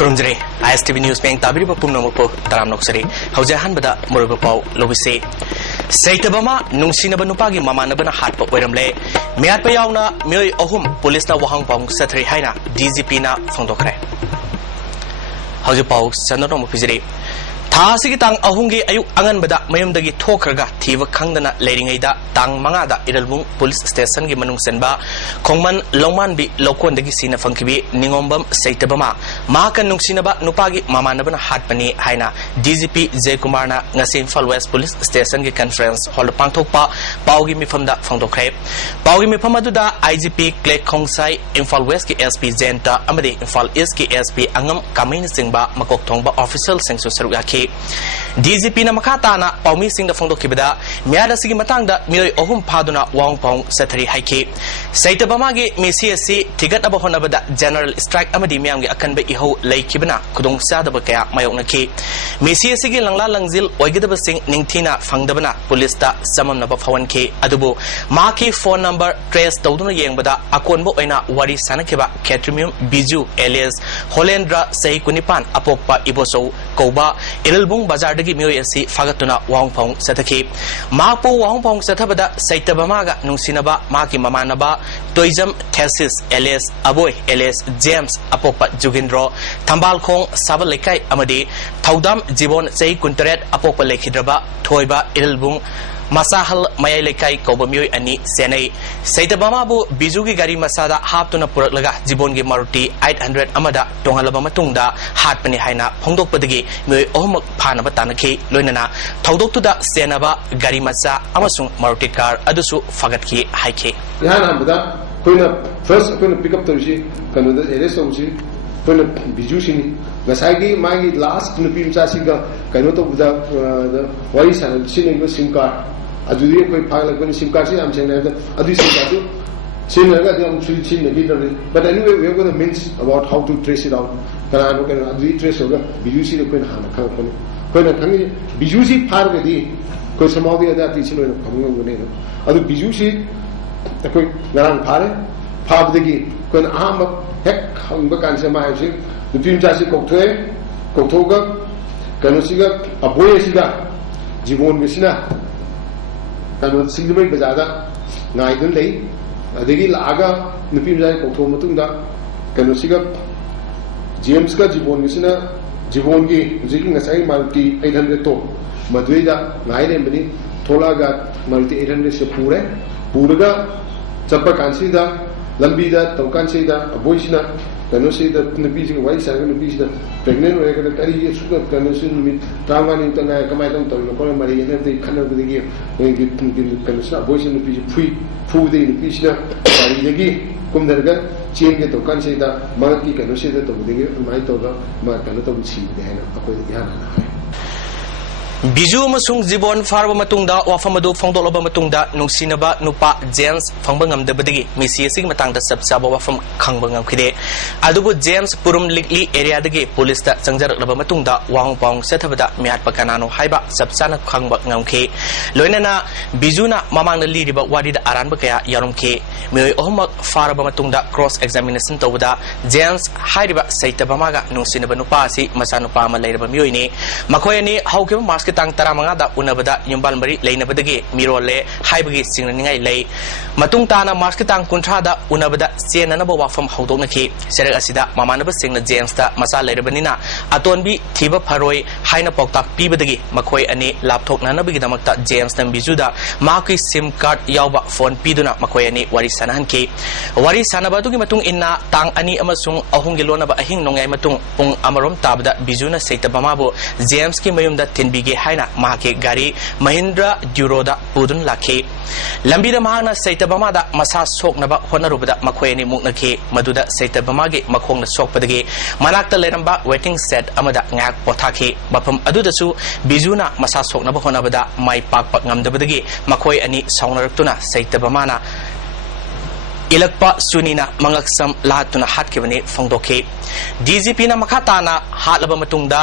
Kurumjere ISTV News Bank tabiri bapum nomopo taram noksari haujahan bada moroba pau lobise Saitabama nungsinaba nupagi mamanabana hatpa oiramle miat pa yauna mioi ahum police na wahang pang sathri haina DGP na phongdokre hauja pau sanono mo pijire Thasigi tang ahungi ayuk angan bada mayumdagi thokraga thiwa khangdana leiringaida tang mangada iralbung police station gi manung senba khongman longman bi lokondagi sina phangkibi ningombam saitabama makan nungsinaba nupagi mamanabana hatpani haina DGP J Kumar na ngasi Imphal West Police Station gi conference hall pangthokpa paugi mifamda phangdokre paugi mifamadu IGP Clay Khongsai Imphal West ki SP Jenta amadi Imphal East ki SP angam kamain singba makok thongba official singsu sarugaki DGP na makata na paumi sing da phongdok kibada miada sigi matangda mioi ohum phaduna wang pong sathari haiki Saitabama gi MCSC tigat aba honabada general strike amadi miam gi akanba iho leikibana khudong sadaba kaya mayoknaki MCSC gi langla langjil oigidaba sing ningthina phangdabana police ta samamnaba phawanki adubu maki phone number trace tawduna yengbada akonbo oina wari sanakiba Catrimium Biju alias HELENDRO sahi kunipan apokpa iboso koba Ilbung bazar dagi mioi asi fagatuna wangpong sataki mapo wangpong satabada Saitabamaga nungsinaba maki mamanaba toizam thesis alias aboy alias James apokpa Jugindro Thambal khong sabalekai amadi thaudam jibon sei kuntaret apokpa lekhidraba thoiba ilbung Masahal mayai lekai koba mioi ani senai Saitabama bu bijugi gari masada haptuna puraklaga jibongi Maruti 800 amada tongalaba matungda hatpani haina phongdokpadagi mioi ohmak phanaba tanaki loinana thaudoktuda senaba gari masa amasung Maruti car adusu fagatki haike yan amada koina first koina pick up tawsi kanoda arrest tawsi koina bijusini gasagi magi last nupi mchasiga kaino to buda wari san sinengo sim card adudi koi phagla koi sim card si am chena adu sim card sinnaga the am chin the but anyway we have got the means about how to trace it out kana no kana adu trace hoga bijusi ko na hana khang ko na khangi bijusi pharga di ko samawdi ada ti chilo na phamgo ne adu bijusi koi garang phare phabdagi ko na aham hek khangba kan se ma hasi nupim chasi koktoga kanu siga aboye siga jibon misina kanu singdimai bazada ngaidun lei adagi laga nupim chasi kokto matungda kanu siga James ka jibon misina jibon gi jiki ngasai Maruti 800 to madweda ngaire bani tholaga Maruti 800 se puraga chappa kansida lambida tawkansida aboysina kanu sida nupisi wai sarga nupisi pregnant hoye kada kari ye suka kanu sin mi tramani tanga kamai tang to ko mari ne te khana bidigi kanu sa boys nupisi fu de nupisi na bari degi kumdarga chenge to kan sida maki kanu sida to bidigi mai to ga ma kanu to chi de na akoi dhyan na Biju masung jibon farba matungda wafamadu phongdolaba matungda nungsinaba nupa James phangbangam dabadigi MCSC matangda sabsaba wafam khangbangam khide adubu James purum likli area dagi police ta changjarak matungda wangpong sethabada miat pakanano haiba sabsana khangba ngamkhe loinana bijuna mamangna liriba warida aranba kaya yarumkhe mioi ohmak farba matungda cross examination tawda James haiba Saitabamaga nungsinaba nupa asi masanupa ma leiraba mioine makoyani hauke mas tang taramanga da unabada yumbal mari leinabadagi mirole haibagi singningai lei matung tana market tang kuntra da unabada chenanaba wafam hawdoknaki serek asida mamanaba singna James ta masa leirabanina atonbi thiba pharoi haina poktak pibadagi makhoi ani lapthok nanabagi damakta James tam bijuda maki sim card yawba phone piduna makhoi ani wari sanahanki wari sanabatugi matung inna tang ani amasung ahungi lonaba ahing nongai matung pung amarom tabda bijuna Saitabama bo James ki mayumda tinbigi haina mahake gari Mahindra Duroda pudun lakhe lambida mahana Saitabama da masa soknaba honarubada makhoyani muknake maduda Saitabama ge makhongna sokpadagi manakta leramba waiting set amada ngak pothake bafam adudasu bijuna masa soknaba honabada mai pakpak ngamdabadagi makhoi ani saunaraktuna Saitabama na ilakpa sunina mangaksam lahatuna hatkibani fongdoke DGP na makhatana hatlaba matungda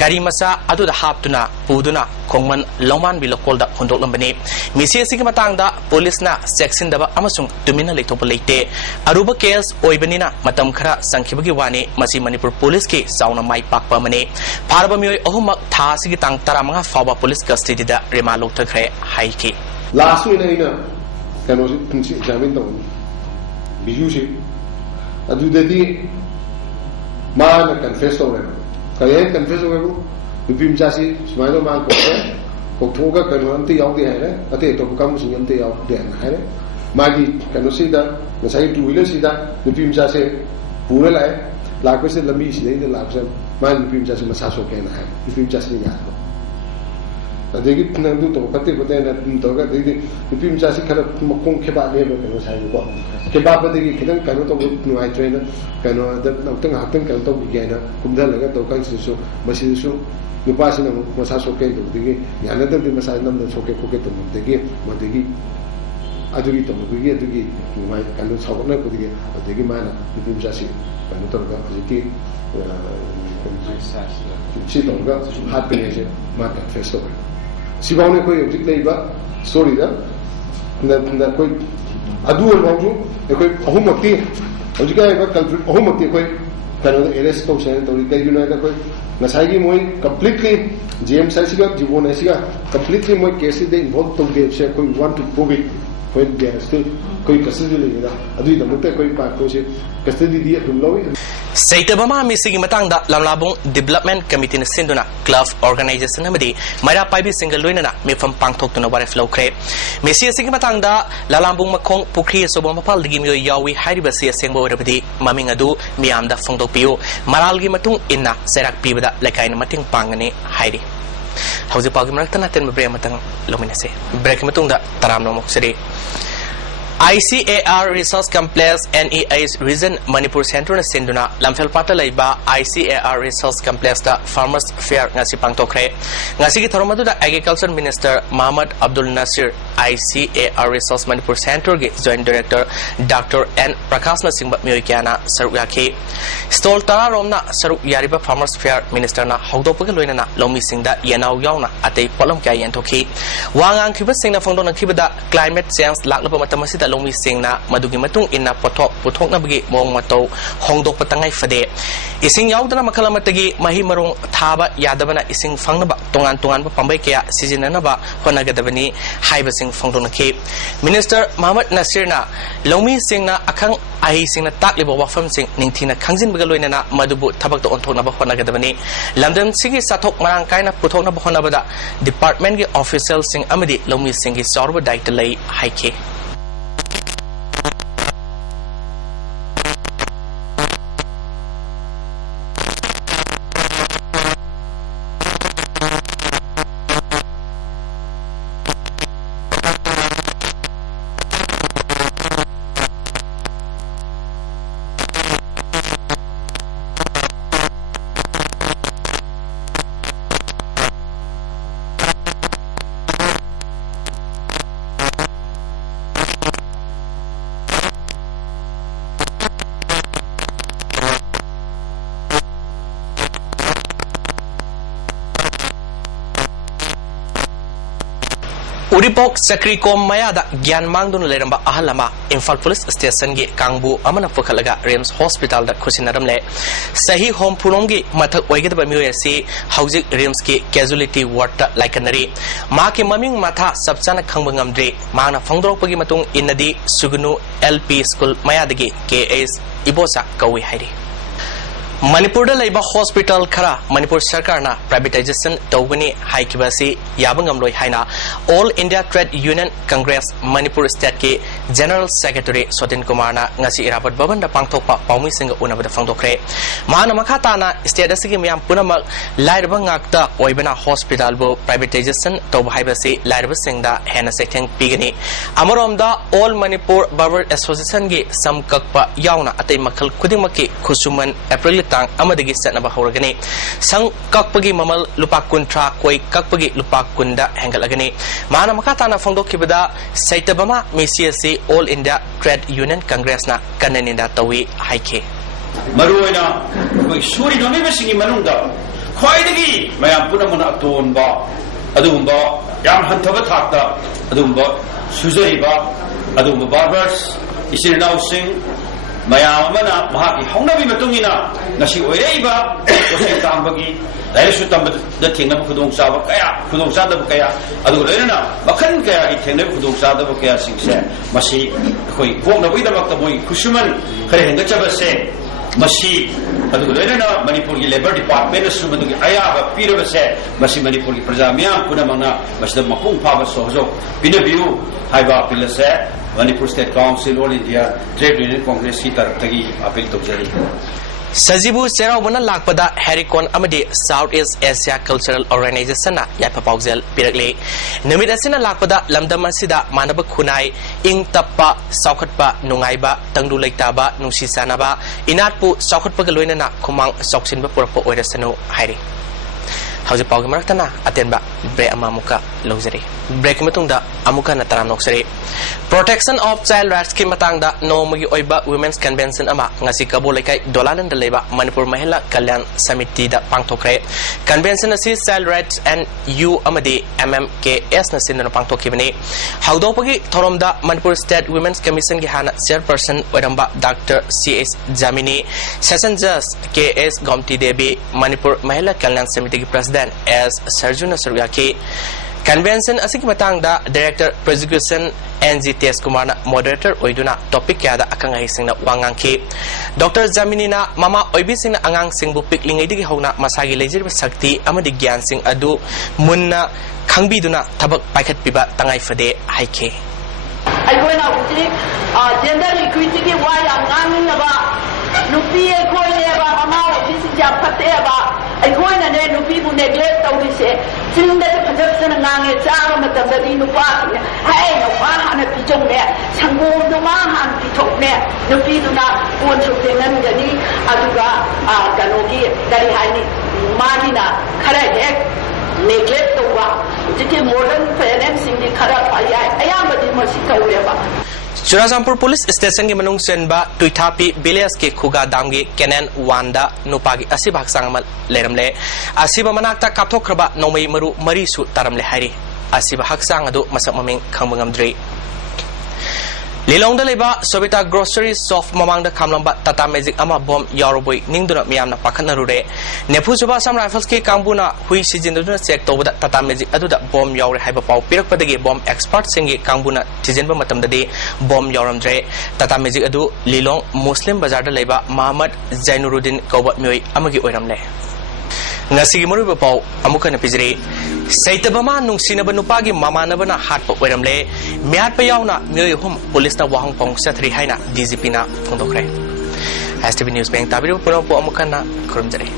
gari masa aduda haptuna puduna khongman longman bilokolda hundoklambani misi asigi matangda police na section daba amasung tumina leithopa leite aruba case oibanina matam khara sangkhibagi wani masi manipur police ke sauna mai pakpa mane pharaba mioi ahumak tha asigi tang 15 fawba police custody da rema lokthakre haiki last ina kano si examine to bijusi adudadi mana confess over kaya confess over bim jasi smailo man ko thoga kano ante yaudi hai ate to kam sing ante yaudi hai magi kano sida nasai two wheeler sida bim jasi pura lai lakse se lambi sida ida lakse man bim jasi masaso kena hai bim jasi ya adegi nandu to kate ko dena to ga degi bim jasi kala makong kheba le ko sai ko kheba ba degi kidan kano to nu ai train kano da tang hatang kano to bigena kumda laga to kan su masi su nu pasi na masa so ke to degi yana da di masa nam da so ke ko ke to degi ma degi adegi to degi adegi mai kano so na ko degi mana bim jasi kano to ga ki si to ga hat pe ne ma ka festival si ba ne ko yik leiba sorry da na ko adu mawju ko ahumakti ojika ba culprit ahumakti ko kano arrest to sen to kai yuna da ko nasai gi moi completely gm sai siga jibon siga completely moi case de involved to give se ko want to prove it ko de still ko custody le da adu da mutte ko pa ko se custody dia dum lowi Saitabama misigi matangda lamlabong development committee na sinduna club organization namadi maira paibi single loinana mifam pangthoktuna ware flow kre mesi asigi matangda lalambung makhong pukri sobom mapal digi myo yawi hariba se sengbo orabadi maming adu miamda phongdokpiu maralgi matung inna serak pibada lekaina mating pangane hairi hauji pagi manakta ten bre matang lominase break matungda taramno mokseri ICAR Resource Complex NEA's Region Manipur Center na sinduna lamfel pata laiba ICAR Resource Complex da Farmers Fair ngasi pangtokre ngasi gi thoromadu da Agriculture Minister Muhammad Abdul Nasir ICAR Resource Manipur Center ge Joint Director Dr. N Prakash na singba myoikyana saruk yakhi stall tara romna saruk yariba Farmers Fair Minister na haudopaga loina na lomi singda yanau yauna atei polom kya yantokhi wangang khiba singna phongdona khibada climate change laklaba matamasi lomi singna madugi matung inna puthok na bagi mong matau hongdok patangai fade ising yaudana makalamatagi mahi marung thaba yadabana ising fangnaba tongan pa pambai kya sijinana ba honagadabani haiba sing phongdona ke Minister Muhammad Nasir na lomi singna akhang ahi singna taklibo wafam sing ningthina khangjin baga loinana madubu thabak to onthokna ba honagadabani lamdam sigi sathok marang kaina puthokna ba honabada department ge official sing amadi lomi singi sorba daita lai haike Uripok Sakrikom Mayada Gyan Mangdun Leramba Ahalama Infal Police Station Gi Kangbu Amana Pukalaga Rems Hospital da Kusinaramle Sahi Home Puromgi Matak Waigaba Muesi Housing Rems Ki Casualty Ward Laikanari Maki Maming Mata Sabsana Kangangamdre Mana Fongdrok Pagi Matung Inadi Sugunu LP School Mayadagi KS Ibosa Kawi Hairi Manipur da laiba hospital khara Manipur sarkar na privatization tawgani haikibasi yabangam loi haina All India Trade Union Congress Manipur State ke General Secretary Sotin Kumar na ngasi irabat baban da pangthokpa paumi singa unabada fangdokre mana makhata na state asigi miyam punamak lairba ngakta oibana hospital bo privatization tawba haibasi lairba singda hena sekheng pigani amaromda All Manipur Barber Association ge samkakpa yauna atei makhal khudimaki khusuman April tang amadagi satnaba horagani sang kakpagi mamal lupa kuntra koi kakpagi lupa kunda hengalagani mana makatana phongdokhibada saitabama mesiasi All India Trade Union Congress na kananinda tawi haike maruina koi suri nomi besingi manungda khwaidagi mayam punamana atonba adumba yam hanthaba thakta adumba sujaiba adumba barbers isinau sing mayam amana mahaki hongnabi matungina nasi oireiba wasai tambagi daisu tambada thengnaba khudong saba kaya adu leina bakhan kaya gi thengnaba khudong saba kaya singse masi khoi khongnabi damakta moi khusuman khare henga chabase masi adu leina Manipur gi labor department sumadu gi ayaba pirabase masi Manipur gi prajamya punamana masda mapung phaba sojo pinabiu haiba pilase Manipur State Council All India Trade Union Congress ki tartagi appeal tokjari Sajibu Seraubana lakpada Harikon Amadi South East Asia Cultural Organization na yapa paugzel pirakle namit asina lakpada lamdam asida manaba khunai ing tappa saukhatpa nungaiba tangdu leitaba nungsisanaba inatpu saukhatpa galoina na khumang sauksinba purappa oirasanu hairi hauji paugi maraktana atenba break amamuka lojari break matungda amuka na taram noksari Protection of Child Rights ki matangda nomagi oiba Women's Convention ama ngasi kabo lekai Dolendrada leba Manipur Mahila Kalyan Samiti da pangthokre Convention asi Child Rights and U amadi MMKS na sinna pangthokibani haudopagi thoromda Manipur State Women's Commission ki hana chairperson oiramba Dr. C.S. Jamini Session Judge K.S. Gomti Devi Manipur Mahila Kalyan Samiti ki President S. Sarjuna Surgaki Convention asiki matangda Director Prosecution NGTS Kumar moderator oiduna topic yada akangai singna wangangki Dr. Jamini na mama oibi singna angang singbu piklingai digi hona masagi lejirba sakti amadi gyan sing adu munna khangbiduna thabak paikhat piba tangai fade haike aikoina uti gender equity ki wai angang naba nupi ekoi leba mama office ja phate ba aikoina ne nupi bu neglect tawri se chingda phajapsana ngange chawa matamdadi nupa hai nupa hana pijong ne sangu numa han pitok ne nupi duna pon chuktenan gani aduga kanogi dari haini magina khara hek neglect tawwa jike modern parenting ki khara ayambadi masi tawreba Churazampur Police Station ki manung senba tuithapi Bilas ke khuga damgi Kenan Wanda nupagi asibak sangamal leramle asiba manakta kapthokraba nomai maru mari su taramle hairi asiba haksang adu masak maming khangmangamdri Lilongda leba Sobita Grocery Shop mamangda khamlamba Tata Magic ama bomb yaroboi ningduna miyamna pakhana rure Nephu Juba Sam Rifles ki kambuna hui sijinduna check tobada Tata Magic aduda bomb yaure haiba pau pirakpadagi bomb expert singi kambuna tijenba matamdadi bomb yaramdre Tata Magic adu Lilong Muslim Bazar da leba Muhammad Zainuruddin Kaubat Myoi amagi oiramle Ngasigi maruba pau amuka na pijri Saitabama nungsinaba nupagi mamanabana hatpa oiramle miat payawna myoy hum police na wahang pong sathri haina DGP na phongdokre ISTV News Bank tabiru puno po amuka na kurumjare